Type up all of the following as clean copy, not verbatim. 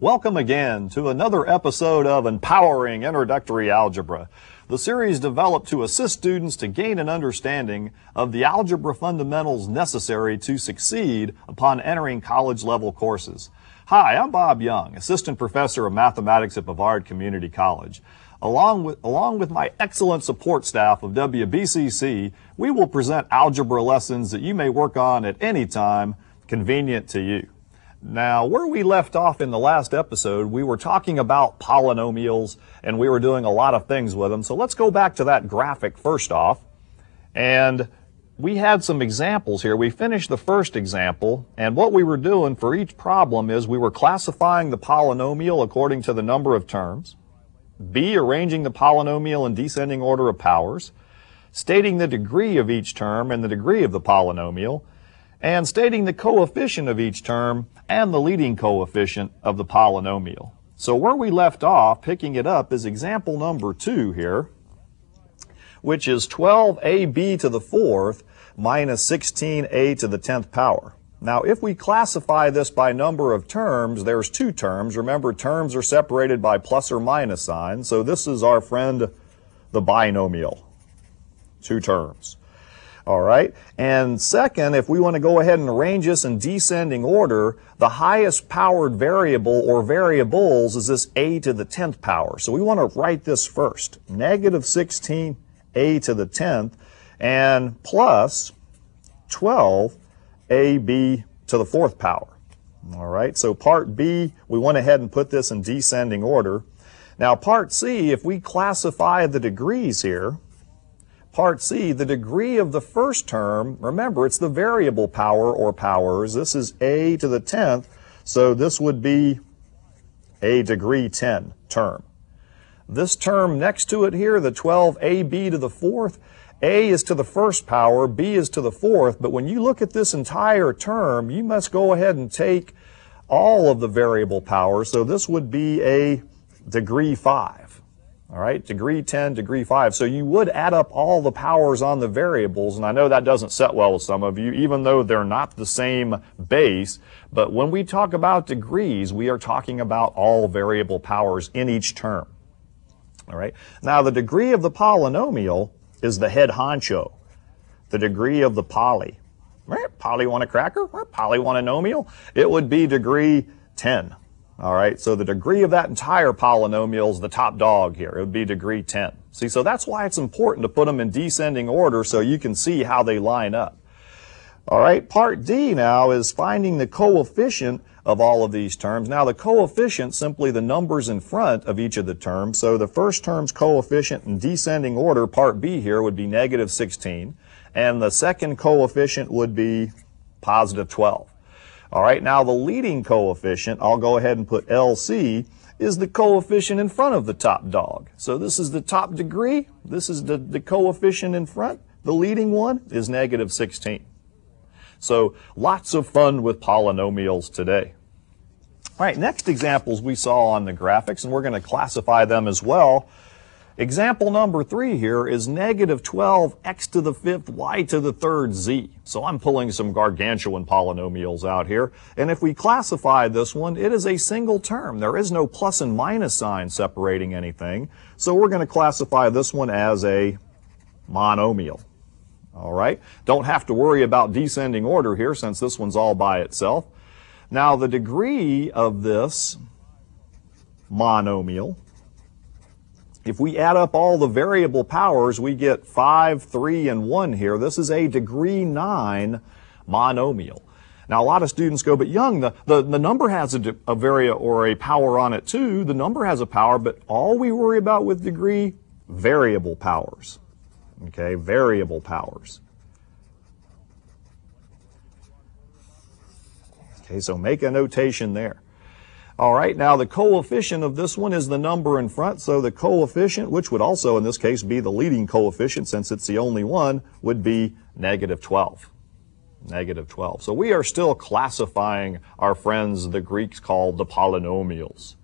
Welcome again to another episode of Empowering Introductory Algebra, the series developed to assist students to gain an understanding of the algebra fundamentals necessary to succeed upon entering college-level courses. Hi, I'm Bob Young, Assistant Professor of Mathematics at Brevard Community College. Along with my excellent support staff of WBCC, we will present algebra lessons that you may work on at any time convenient to you. Now, where we left off in the last episode, we were talking about polynomials, and we were doing a lot of things with them. So let's go back to that graphic first off. And we had some examples here. We finished the first example, and what we were doing for each problem is we were classifying the polynomial according to the number of terms, B, arranging the polynomial in descending order of powers, stating the degree of each term and the degree of the polynomial, and stating the coefficient of each term and the leading coefficient of the polynomial. So where we left off, picking it up, is example number 2 here, which is 12ab to the 4th minus 16a to the 10th power. Now, if we classify this by number of terms, there's 2 terms. Remember, terms are separated by plus or minus signs, so this is our friend, the binomial. 2 terms. All right, and second, if we want to go ahead and arrange this in descending order, the highest powered variable or variables is this a to the 10th power. So we want to write this first, negative 16a to the 10th and plus 12ab to the 4th power. All right, so part B, we went ahead and put this in descending order. Now part C, if we classify the degrees here, part C, the degree of the first term, remember it's the variable power or powers. This is a to the 10th, so this would be a degree 10 term. This term next to it here, the 12ab to the 4th, a is to the first power, b is to the 4th, but when you look at this entire term, you must go ahead and take all of the variable powers, so this would be a degree 5. All right, degree 10, degree 5. So you would add up all the powers on the variables, and I know that doesn't set well with some of you, even though they're not the same base. But when we talk about degrees, we are talking about all variable powers in each term. All right, now the degree of the polynomial is the head honcho. The degree of the poly. Right? Poly want a cracker? Poly want a nomial? It would be degree 10. All right, so the degree of that entire polynomial is the top dog here. It would be degree 10. See, so that's why it's important to put them in descending order so you can see how they line up. All right, part D now is finding the coefficient of all of these terms. Now, the coefficient, simply the numbers in front of each of the terms. So the first term's coefficient in descending order, part B here, would be negative 16. And the second coefficient would be positive 12. All right, now the leading coefficient, I'll go ahead and put LC, is the coefficient in front of the top dog. So this is the top degree. This is the coefficient in front. The leading one is negative 16. So lots of fun with polynomials today. All right, next examples we saw on the graphics, and we're going to classify them as well. Example number 3 here is negative 12 x to the 5th y to the 3rd z. So I'm pulling some gargantuan polynomials out here. And if we classify this one, it is a single term. There is no plus and minus sign separating anything. So we're going to classify this one as a monomial. All right, don't have to worry about descending order here since this one's all by itself. Now the degree of this monomial, if we add up all the variable powers, we get 5, 3, and 1 here. This is a degree 9 monomial. Now, a lot of students go, but Young, the number has a power on it too. The number has a power, but all we worry about with degree, variable powers. Okay, variable powers. Okay, so make a notation there. All right, now the coefficient of this one is the number in front, so the coefficient, which would also in this case be the leading coefficient since it's the only one, would be negative 12. Negative 12. So we are still classifying our friends, the Greeks, called the polynomials.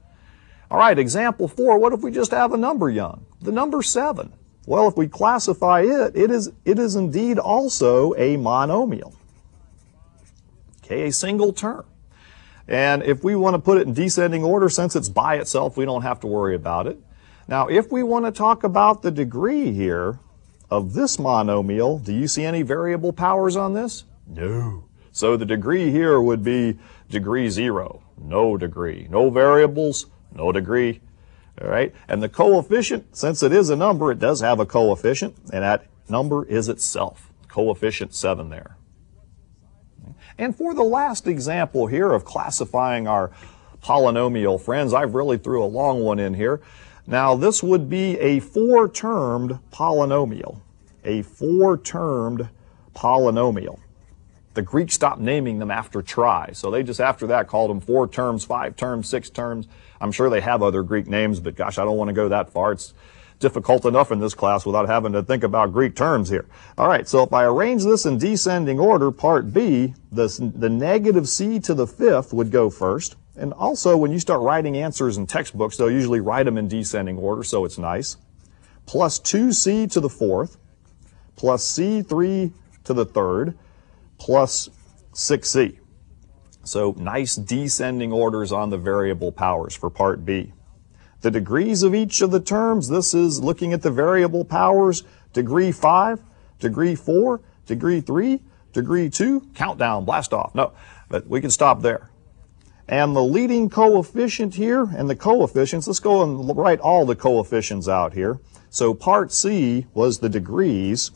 All right, example 4, what if we just have a number, Young? The number 7. Well, if we classify it, it is indeed also a monomial. Okay, a single term. And if we want to put it in descending order, since it's by itself, we don't have to worry about it. Now, if we want to talk about the degree here of this monomial, do you see any variable powers on this? No. So the degree here would be degree 0, no degree. No variables, no degree. All right, and the coefficient, since it is a number, it does have a coefficient, and that number is itself, coefficient 7 there. And for the last example here of classifying our polynomial friends, I've really threw a long one in here. Now, this would be a 4-termed polynomial, a 4-termed polynomial. The Greeks stopped naming them after try, so they just after that called them 4 terms, 5 terms, 6 terms. I'm sure they have other Greek names, but gosh, I don't want to go that far. It's difficult enough in this class without having to think about Greek terms here. All right, so if I arrange this in descending order, part B, the negative c to the 5th would go first. And also, when you start writing answers in textbooks, they'll usually write them in descending order, so it's nice. Plus 2c to the 4th, plus c3 to the 3rd, plus 6c. So nice descending orders on the variable powers for part B. The degrees of each of the terms, this is looking at the variable powers, degree 5, degree 4, degree 3, degree 2, countdown, blast off. No, but we can stop there. And the leading coefficient here, and the coefficients, let's go and write all the coefficients out here. So part C was the degrees,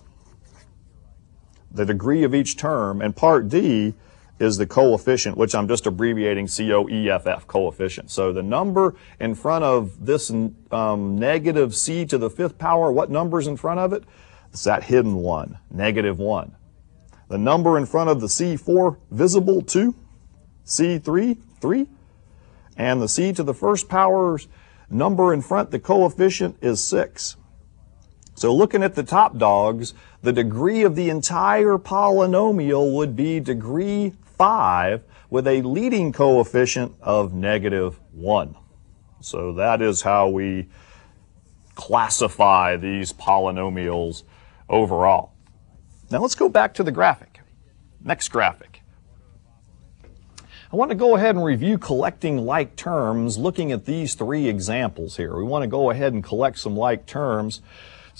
the degree of each term, and part D is the coefficient, which I'm just abbreviating COEFF, coefficient. So the number in front of this negative c to the 5th power, what number's in front of it? It's that hidden one, negative 1. The number in front of the C4, visible 2, C3, 3, and the c to the 1st power's number in front, the coefficient is 6. So looking at the top dogs, the degree of the entire polynomial would be degree 5 with a leading coefficient of negative 1. So that is how we classify these polynomials overall. Now let's go back to the graphic. Next graphic. I want to go ahead and review collecting like terms looking at these 3 examples here. We want to go ahead and collect some like terms.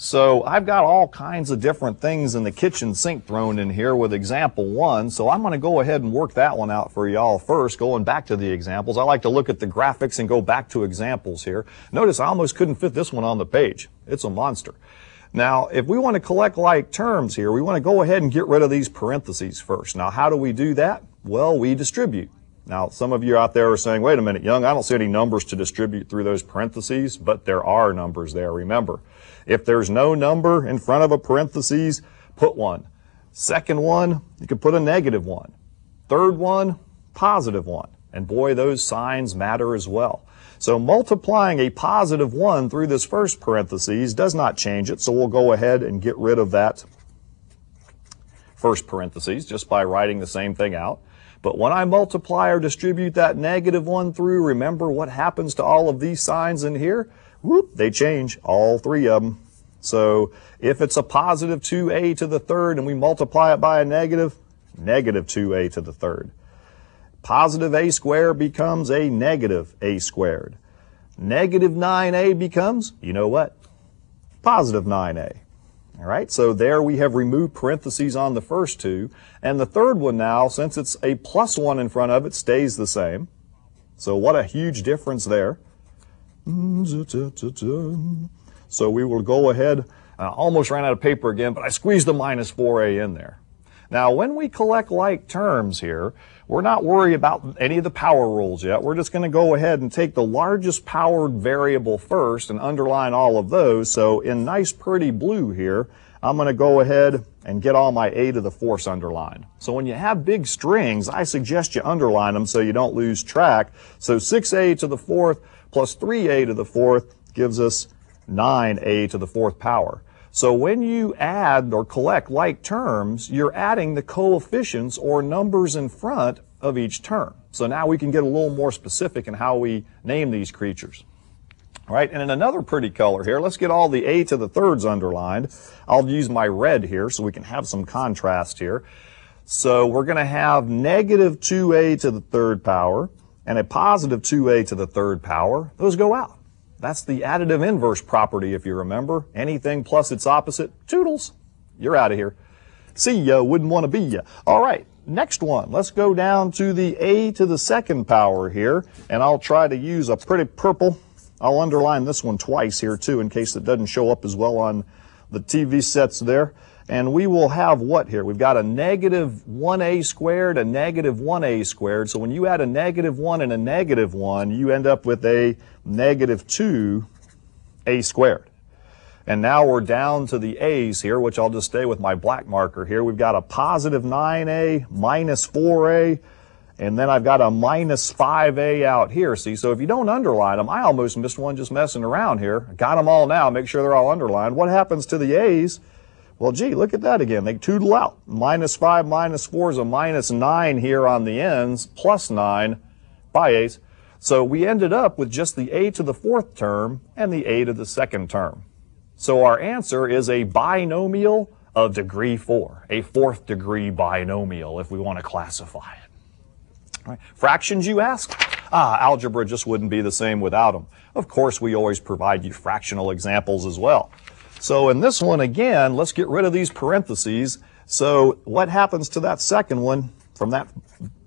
So I've got all kinds of different things in the kitchen sink thrown in here with example 1. So I'm going to go ahead and work that one out for y'all first, going back to the examples. I like to look at the graphics and go back to examples here. Notice I almost couldn't fit this one on the page. It's a monster. Now, if we want to collect like terms here, we want to go ahead and get rid of these parentheses first. Now, how do we do that? Well, we distribute. Now, some of you out there are saying, wait a minute, Young, I don't see any numbers to distribute through those parentheses, but there are numbers there, remember. If there's no number in front of a parentheses, put 1. Second one, you could put a negative 1. Third one, positive 1. And boy, those signs matter as well. So multiplying a positive 1 through this first parentheses does not change it, so we'll go ahead and get rid of that first parentheses just by writing the same thing out. But when I multiply or distribute that negative 1 through, remember what happens to all of these signs in here? Whoop, they change, all 3 of them. So if it's a positive 2a to the 3rd and we multiply it by a negative, negative 2a to the 3rd. Positive a squared becomes a negative a squared. Negative 9a becomes, you know what? Positive 9a. All right, so there we have removed parentheses on the first 2. And the third one now, since it's a plus 1 in front of it, stays the same. So what a huge difference there. So we will go ahead, I almost ran out of paper again, but I squeezed the minus 4a in there. Now, when we collect like terms here, we're not worried about any of the power rules yet. We're just going to go ahead and take the largest powered variable first and underline all of those. So in nice pretty blue here, I'm going to go ahead and get all my a to the 4ths underlined. So when you have big strings, I suggest you underline them so you don't lose track. So 6a to the 4th plus 3a to the 4th gives us 9a to the 4th power. So when you add or collect like terms, you're adding the coefficients or numbers in front of each term. So now we can get a little more specific in how we name these creatures. All right, and in another pretty color here, let's get all the a to the thirds underlined. I'll use my red here so we can have some contrast here. So we're going to have negative 2a to the third power and a positive 2a to the third power. Those go out. That's the additive inverse property, if you remember. Anything plus its opposite, toodles. You're out of here. See ya, wouldn't want to be ya. All right, next one. Let's go down to the a to the second power here, and I'll try to use a pretty purple. I'll underline this one twice here, too, in case it doesn't show up as well on the TV sets there. And we will have what here? We've got a negative 1a squared, a negative 1a squared. So when you add a negative 1 and a negative 1, you end up with a negative 2a squared. And now we're down to the a's here, which I'll just stay with my black marker here. We've got a positive 9a, minus 4a, and then I've got a minus 5a out here. See, so if you don't underline them, I almost missed one just messing around here. Got them all now, make sure they're all underlined. What happens to the a's? Well, gee, look at that again. They toodle out. Minus 5, minus 4 is a minus 9 here on the ends, plus 9 by a's. So we ended up with just the a to the fourth term and the a to the second term. So our answer is a binomial of degree 4, a fourth degree binomial if we want to classify it. All right. Fractions, you ask? Algebra just wouldn't be the same without them. Of course, we always provide you fractional examples as well. So in this one, again, let's get rid of these parentheses. So what happens to that second one from that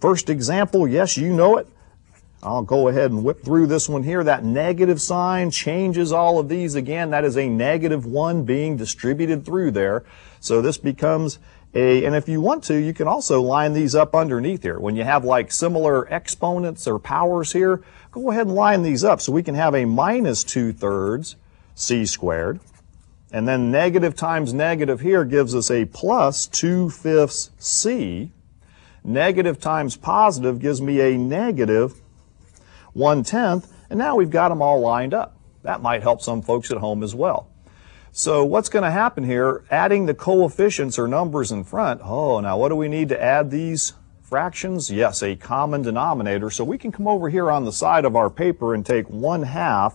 first example? Yes, you know it. I'll go ahead and whip through this one here. That negative sign changes all of these again. That is a negative 1 being distributed through there. So this becomes a, and if you want to, you can also line these up underneath here. When you have like similar exponents or powers here, go ahead and line these up so we can have a minus 2/3 c squared. And then negative times negative here gives us a plus 2/5 c. Negative times positive gives me a negative 1/10, and now we've got them all lined up. That might help some folks at home as well. So what's going to happen here, adding the coefficients or numbers in front, now what do we need to add these fractions? Yes, a common denominator. So we can come over here on the side of our paper and take 1/2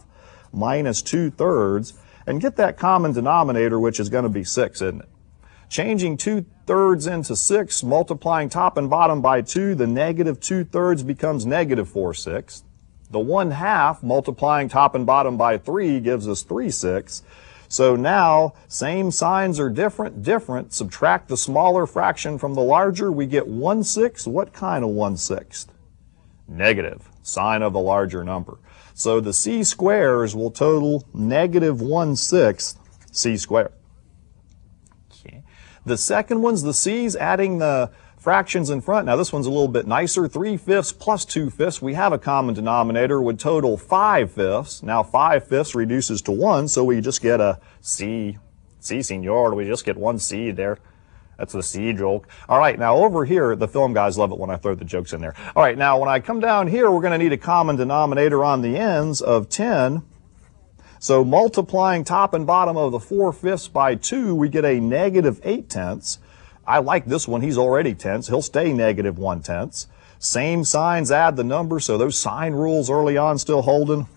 minus 2/3 and get that common denominator, which is going to be 6, isn't it? Changing 2/3 into 6, multiplying top and bottom by 2, the negative 2/3 becomes negative 4/6. The 1/2 multiplying top and bottom by 3 gives us 3/6. So now, same signs are different. Subtract the smaller fraction from the larger, we get 1/6. What kind of 1/6? Negative, sign of the larger number. So the c squares will total negative 1/6 c squared. Okay. The second one's the c's, adding the fractions in front. Now this one's a little bit nicer. 3/5 plus 2/5. We have a common denominator, would total 5/5. Now 5/5 reduces to 1, so we just get a c. C, senor, we just get 1 c there. That's the C joke. All right, now over here, the film guys love it when I throw the jokes in there. All right, now when I come down here, we're going to need a common denominator on the ends of 10. So multiplying top and bottom of the 4/5 by 2, we get a negative 8/10. I like this one. He's already tenths. He'll stay negative 1/10. Same signs, add the number, so those sign rules early on still holding.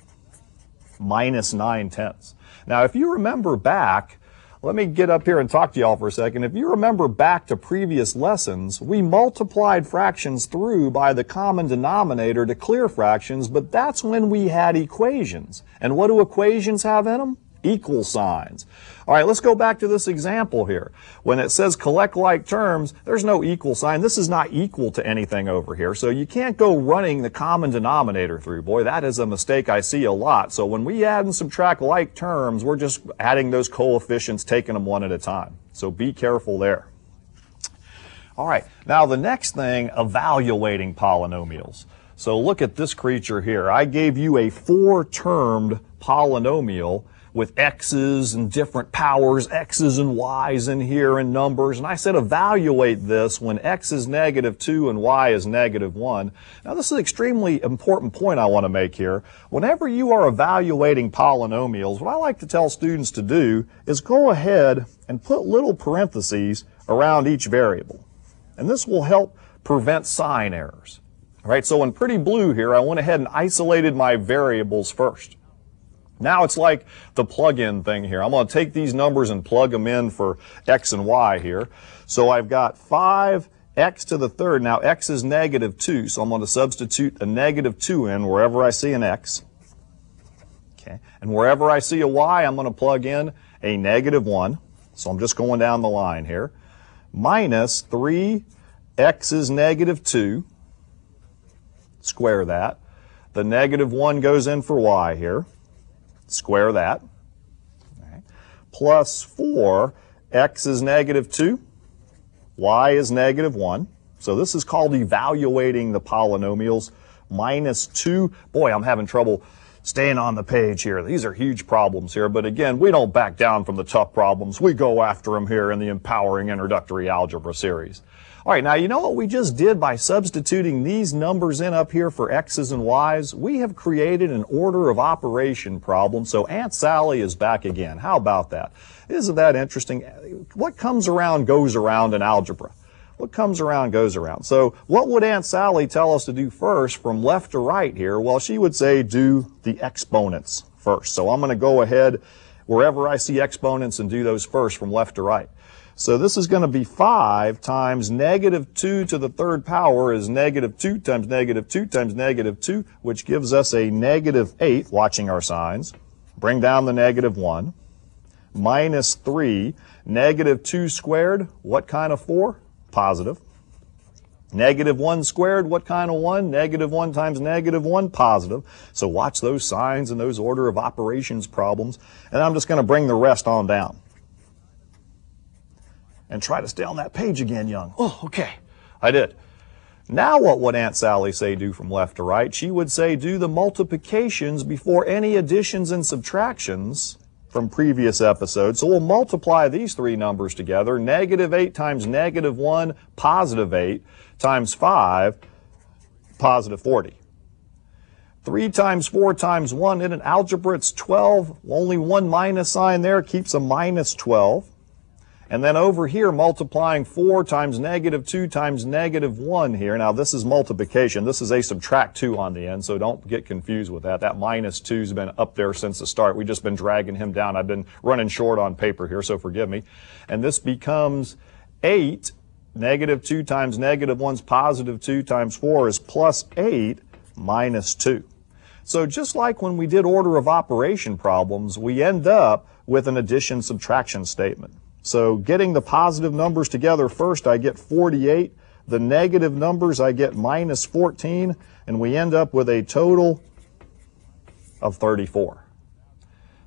Minus 9/10. Now, if you remember back, let me get up here and talk to y'all for a second. If you remember back to previous lessons, we multiplied fractions through by the common denominator to clear fractions, but that's when we had equations. And what do equations have in them? Equal signs. All right, let's go back to this example here. When it says collect like terms, there's no equal sign. This is not equal to anything over here. So you can't go running the common denominator through. Boy, that is a mistake I see a lot. So when we add and subtract like terms, we're just adding those coefficients, taking them one at a time. So be careful there. All right, now the next thing, evaluating polynomials. So look at this creature here. I gave you a 4-termed polynomial with x's and different powers, x's and y's in here and numbers. And I said evaluate this when x is negative 2 and y is negative 1. Now this is an extremely important point I want to make here. Whenever you are evaluating polynomials, what I like to tell students to do is go ahead and put little parentheses around each variable. And this will help prevent sign errors. All right, so in pretty blue here, I went ahead and isolated my variables first. Now it's like the plug-in thing here. I'm going to take these numbers and plug them in for x and y here. So I've got 5x to the third. Now x is negative 2, so I'm going to substitute a negative 2 in wherever I see an x. Okay. And wherever I see a y, I'm going to plug in a negative 1. So I'm just going down the line here. Minus 3x is negative 2. Square that. The negative 1 goes in for y here. Square that. Okay. Plus 4, x is negative 2, y is negative 1. So this is called evaluating the polynomials. Minus 2. Boy, I'm having trouble staying on the page here. These are huge problems here, but again, we don't back down from the tough problems. We go after them here in the Empowering Introductory Algebra series. All right, now you know what we just did by substituting these numbers in up here for x's and y's? We have created an order of operation problem, so Aunt Sally is back again. How about that? Isn't that interesting? What comes around goes around in algebra. What comes around goes around. So what would Aunt Sally tell us to do first from left to right here? Well, she would say do the exponents first. So I'm going to go ahead wherever I see exponents and do those first from left to right. So this is going to be 5 times negative 2 to the third power is negative 2 times negative 2 times negative 2, which gives us a negative 8, watching our signs. Bring down the negative 1. Minus 3, negative 2 squared, what kind of 4? Positive. Negative 1 squared, what kind of 1? Negative 1 times negative 1, positive. So watch those signs and those order of operations problems. And I'm just going to bring the rest on down. And try to stay on that page again, Young. Oh, okay. I did. Now what would Aunt Sally say do from left to right? She would say do the multiplications before any additions and subtractions from previous episodes. So we'll multiply these three numbers together. Negative 8 times negative 1, positive 8, times 5, positive 40. 3 times 4 times 1, in an algebra it's 12. Only one minus sign there keeps a minus 12. And then over here, multiplying 4 times negative 2 times negative 1 here. Now, this is multiplication. This is a subtract 2 on the end, so don't get confused with that. That minus 2's been up there since the start. We've just been dragging him down. I've been running short on paper here, so forgive me. And this becomes 8. Negative 2 times negative 1's positive 2 times 4 is plus 8 minus 2. So just like when we did order of operation problems, we end up with an addition-subtraction statement. So getting the positive numbers together first, I get 48. The negative numbers, I get minus 14. And we end up with a total of 34.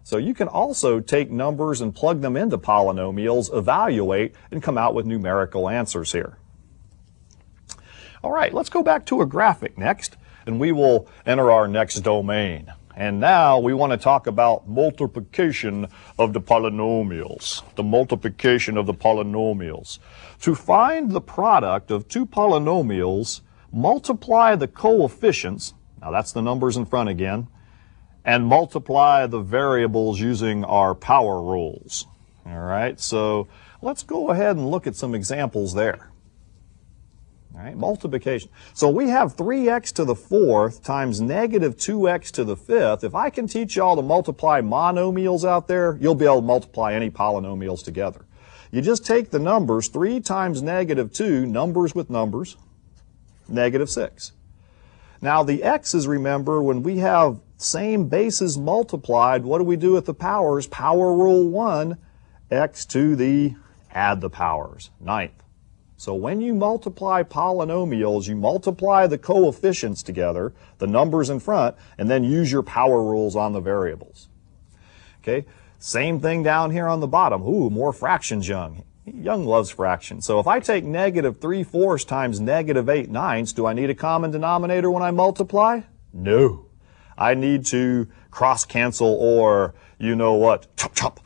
So you can also take numbers and plug them into polynomials, evaluate, and come out with numerical answers here. All right, let's go back to a graphic next, and we will enter our next domain. And now we want to talk about multiplication of the polynomials. The multiplication of the polynomials. To find the product of two polynomials, multiply the coefficients, now that's the numbers in front again, and multiply the variables using our power rules. All right, so let's go ahead and look at some examples there. All right, multiplication. So we have 3x to the fourth times negative 2x to the fifth. If I can teach y'all to multiply monomials out there, you'll be able to multiply any polynomials together. You just take the numbers, 3 times negative 2, numbers with numbers, negative 6. Now the x's, remember, when we have same bases multiplied, what do we do with the powers? Power rule 1, x to the, add the powers, 9th. So when you multiply polynomials, you multiply the coefficients together, the numbers in front, and then use your power rules on the variables. Okay, same thing down here on the bottom. Ooh, more fractions, Young. Young loves fractions. So if I take negative 3/4 times negative 8/9, do I need a common denominator when I multiply? No. I need to cross cancel, or you know what, chop, chop,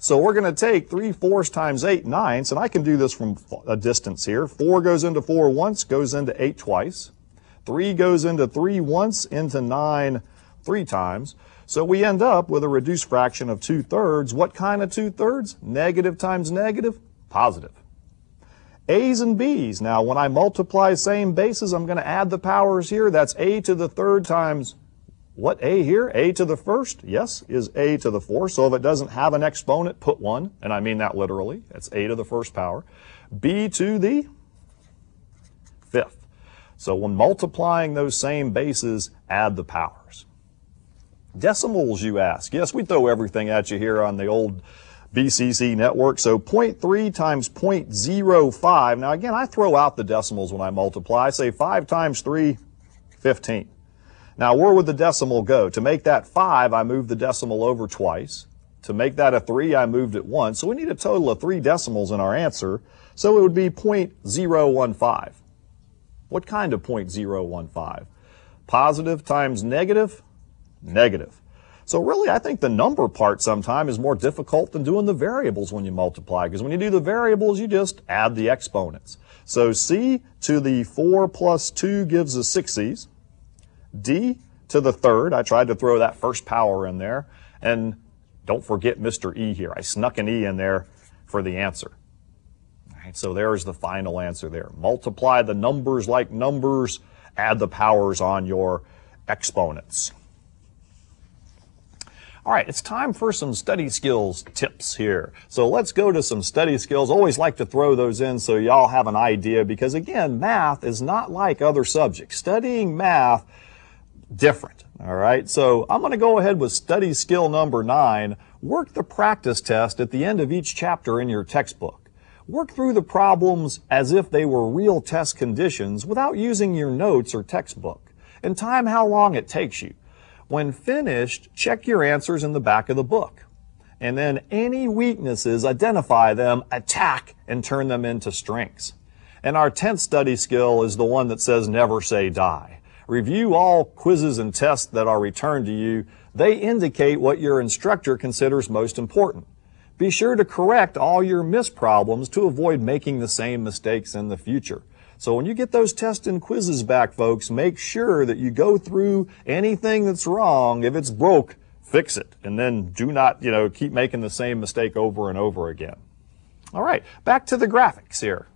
so we're going to take 3/4 times 8/9, and I can do this from a distance here. 4 goes into 4 once, goes into 8 twice. 3 goes into 3 once, into 9 3 times. So we end up with a reduced fraction of 2/3. What kind of 2/3? Negative times negative, positive. A's and B's. Now when I multiply same bases, I'm going to add the powers here. That's a to the third times What a here? A to the first, yes, is a to the fourth. So if it doesn't have an exponent, put 1, and I mean that literally. It's a to the first power. B to the fifth. So when multiplying those same bases, add the powers. Decimals, you ask. Yes, we throw everything at you here on the old BCC network. So 0.3 times 0.05. Now again, I throw out the decimals when I multiply. I say 5 times 3, 15. Now where would the decimal go? To make that 5, I moved the decimal over twice. To make that a 3, I moved it once. So we need a total of 3 decimals in our answer. So it would be 0.015. What kind of 0.015? Positive times negative? Negative. So really, I think the number part sometimes is more difficult than doing the variables when you multiply, because when you do the variables, you just add the exponents. So c to the 4 plus 2 gives us 6c's. D to the third, I tried to throw that first power in there. And don't forget Mr. E here. I snuck an E in there for the answer. All right, so there's the final answer there. Multiply the numbers like numbers, add the powers on your exponents. All right, it's time for some study skills tips here. So let's go to some study skills. Always like to throw those in so y'all have an idea, because again, math is not like other subjects. Studying math, different. All right, so I'm going to go ahead with study skill number 9. Work the practice test at the end of each chapter in your textbook. Work through the problems as if they were real test conditions without using your notes or textbook, and time how long it takes you. When finished, check your answers in the back of the book. And then any weaknesses, identify them, attack, and turn them into strengths. And our 10th study skill is the one that says never say die. Review all quizzes and tests that are returned to you. They indicate what your instructor considers most important. Be sure to correct all your missed problems to avoid making the same mistakes in the future. So when you get those tests and quizzes back, folks, make sure that you go through anything that's wrong. If it's broke, fix it. And then do not, keep making the same mistake over and over again. All right, back to the graphics here.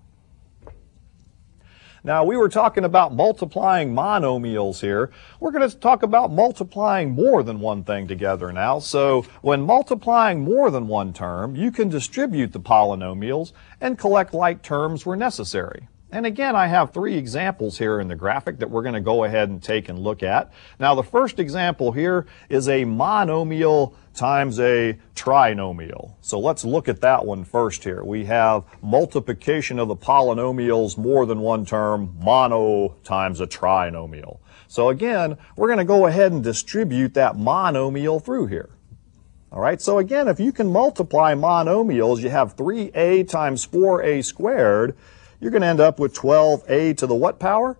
Now, we were talking about multiplying monomials here. We're going to talk about multiplying more than one thing together now. So when multiplying more than one term, you can distribute the polynomials and collect like terms where necessary. And again, I have 3 examples here in the graphic that we're going to go ahead and take and look at. Now, the first example here is a monomial times a trinomial. So let's look at that one first here. We have multiplication of the polynomials more than one term, mono times a trinomial. So again, we're going to go ahead and distribute that monomial through here. All right, so again, if you can multiply monomials, you have 3a times 4a squared. You're going to end up with 12a to the what power?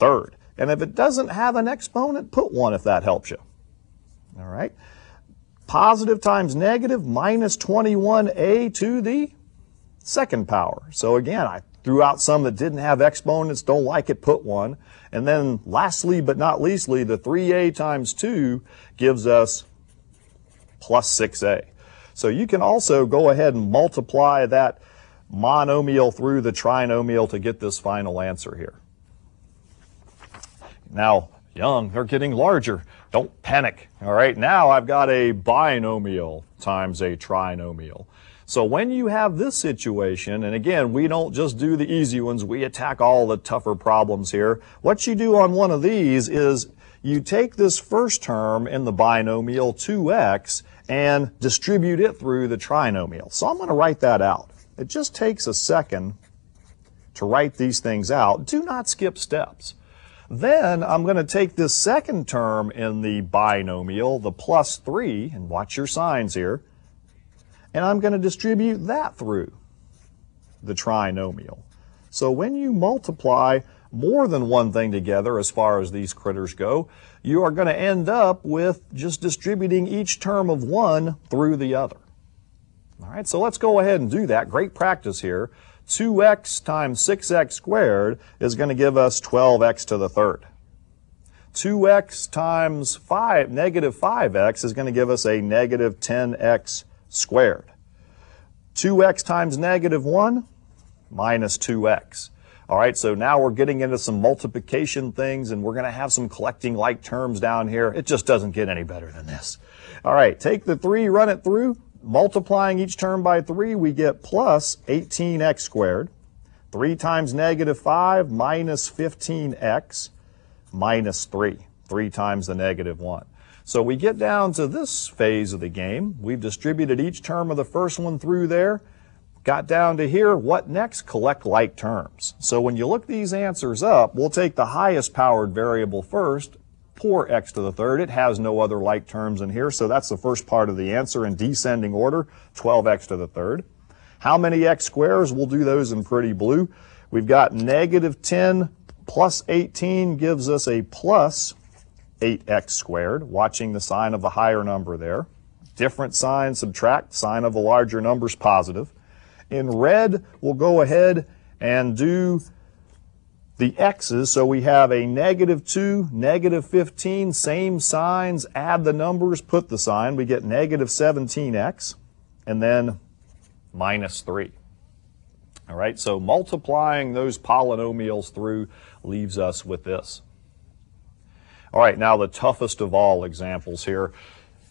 Third. And if it doesn't have an exponent, put 1 if that helps you. All right. Positive times negative minus 21a to the second power. So again, I threw out some that didn't have exponents, don't like it, put 1. And then lastly but not leastly, the 3a times 2 gives us plus 6a. So you can also go ahead and multiply that monomial through the trinomial to get this final answer here. Now, young, they're getting larger. Don't panic. All right, now I've got a binomial times a trinomial. So when you have this situation, and again, we don't just do the easy ones, we attack all the tougher problems here. What you do on one of these is you take this first term in the binomial, 2x, and distribute it through the trinomial. So I'm going to write that out. It just takes a second to write these things out. Do not skip steps. Then I'm going to take this second term in the binomial, the plus 3, and watch your signs here, and I'm going to distribute that through the trinomial. So when you multiply more than one thing together as far as these critters go, you are going to end up with just distributing each term of one through the other. All right, so let's go ahead and do that. Great practice here. 2x times 6x squared is going to give us 12x to the third. 2x times negative 5x is going to give us a negative 10x squared. 2x times negative 1 minus 2x. All right, so now we're getting into some multiplication things, and we're going to have some collecting like terms down here. It just doesn't get any better than this. All right, take the 3, run it through. Multiplying each term by 3, we get plus 18x squared. 3 times negative 5 minus 15x minus 3. 3 times the negative 1. So we get down to this phase of the game. We've distributed each term of the first one through there. Got down to here. What next? Collect like terms. So when you look these answers up, we'll take the highest powered variable first, poor x to the third. It has no other like terms in here, so that's the first part of the answer in descending order, 12x to the third. How many x squares? We'll do those in pretty blue. We've got negative 10 plus 18 gives us a plus 8x squared, watching the sign of the higher number there. Different sign, subtract, sign of the larger number's positive. In red, we'll go ahead and do the x's, so we have a negative 2, negative 15, same signs, add the numbers, put the sign, we get negative 17x, and then minus 3. All right, so multiplying those polynomials through leaves us with this. All right, now the toughest of all examples here.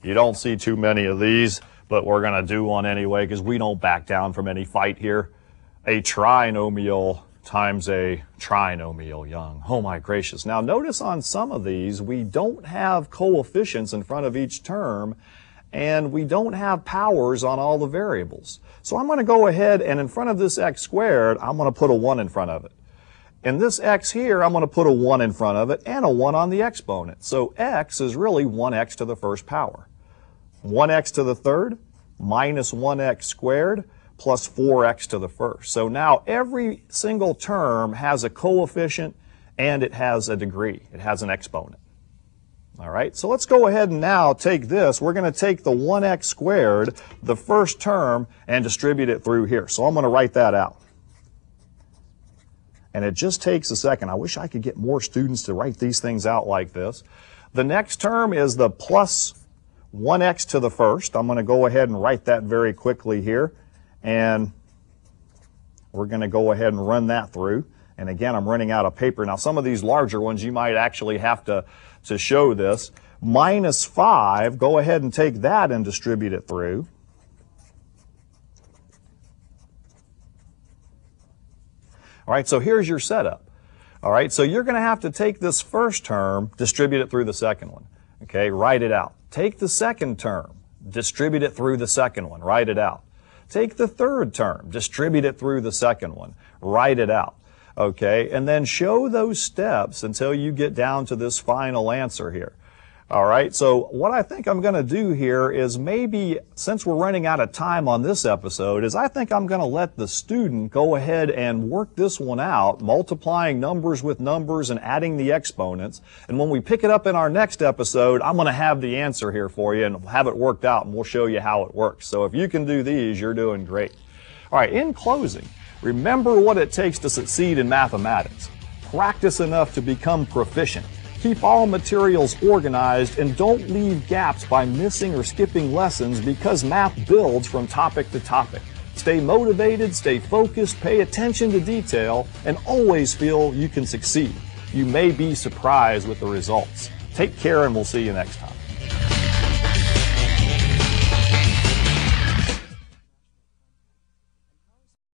You don't see too many of these, but we're going to do one anyway because we don't back down from any fight here. A trinomial times a trinomial, Young. Oh my gracious. Now notice on some of these we don't have coefficients in front of each term, and we don't have powers on all the variables. So I'm going to go ahead and in front of this x squared, I'm going to put a 1 in front of it. And this x here, I'm going to put a 1 in front of it and a 1 on the exponent. So x is really 1x to the first power. 1x to the third minus 1x squared plus 4x to the first. So now every single term has a coefficient and it has a degree. It has an exponent. All right, so let's go ahead and now take this. We're going to take the 1x squared, the first term, and distribute it through here. So I'm going to write that out. And it just takes a second. I wish I could get more students to write these things out like this. The next term is the plus 1x to the first. I'm going to go ahead and write that very quickly here. And we're going to go ahead and run that through. And again, I'm running out of paper. Now, some of these larger ones, you might actually have to show this. Minus 5, go ahead and take that and distribute it through. All right, so here's your setup. All right, so you're going to have to take this first term, distribute it through the second one. Okay, write it out. Take the second term, distribute it through the second one, write it out. Take the third term, distribute it through the second one, write it out. Okay, and then show those steps until you get down to this final answer here. All right, so what I think I'm going to do here is maybe, since we're running out of time on this episode, is I think I'm going to let the student go ahead and work this one out, multiplying numbers with numbers and adding the exponents. And when we pick it up in our next episode, I'm going to have the answer here for you and have it worked out, and we'll show you how it works. So if you can do these, you're doing great. All right, in closing, remember what it takes to succeed in mathematics. Practice enough to become proficient. Keep all materials organized and don't leave gaps by missing or skipping lessons because math builds from topic to topic. Stay motivated, stay focused, pay attention to detail, and always feel you can succeed. You may be surprised with the results. Take care and we'll see you next time.